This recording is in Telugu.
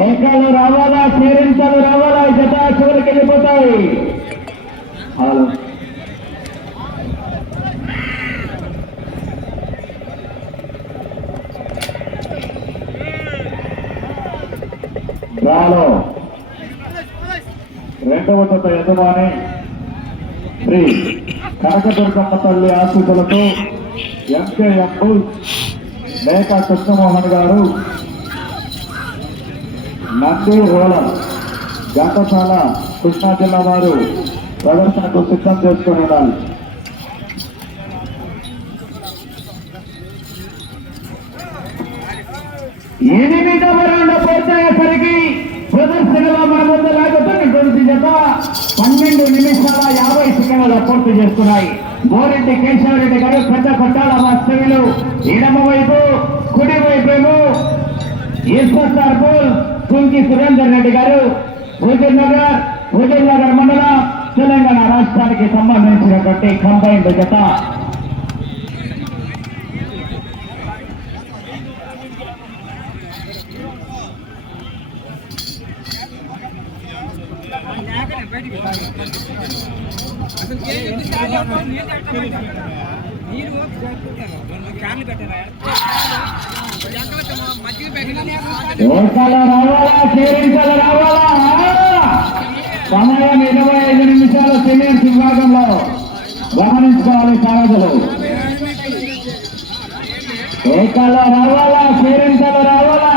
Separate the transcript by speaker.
Speaker 1: ఏకలు రావాలా చేరించాలు రావాలా ఈ జత చివరికి వెళ్ళిపోతాయి. హలో రాలో రెండవ జత యజమాని శ్రీ కనకదుర్గమ్మ తల్లి ఆశీసులతో ఎంకేఎం మేక కృష్ణమోహన్ గారు నంది రోలర్ ఘంటసాల కృష్ణా జిల్లా వారు ప్రదర్శనకు సిద్ధం చేసుకుని ఉండాలి ఎనిమిదవ రౌండ్ పూర్తయ్యేసరికి ప్రదర్శనలో మన ముందు లాగుతున్నటువంటి జత పన్నెండు నిమిషాల యాభై సెకండ్ల పూర్తి చేస్తున్నాయి. గోరెడ్డి కేశవరెడ్డి గారు పెద్ద కొట్టాల వాస్తవ్యులు. ఎడమ వైపు తీసుకొస్తారు పోల్ కుంకి సురేందర్ రెడ్డి గారు హుజూర్ నగర్ హుజూర్ నగర్ మండలం తెలంగాణ రాష్ట్రానికి సంబంధించినటువంటి కంబైన్డ్ జత.
Speaker 2: నీరు క్యాన్లు పెట్టారా
Speaker 1: సమయం ఇరవై ఐదు నిమిషాలు సీనియర్స్ విభాగంలో గమనించుకోవాలి సారథులు. ఏకాల రావాలా? చేరించాల రావాలా?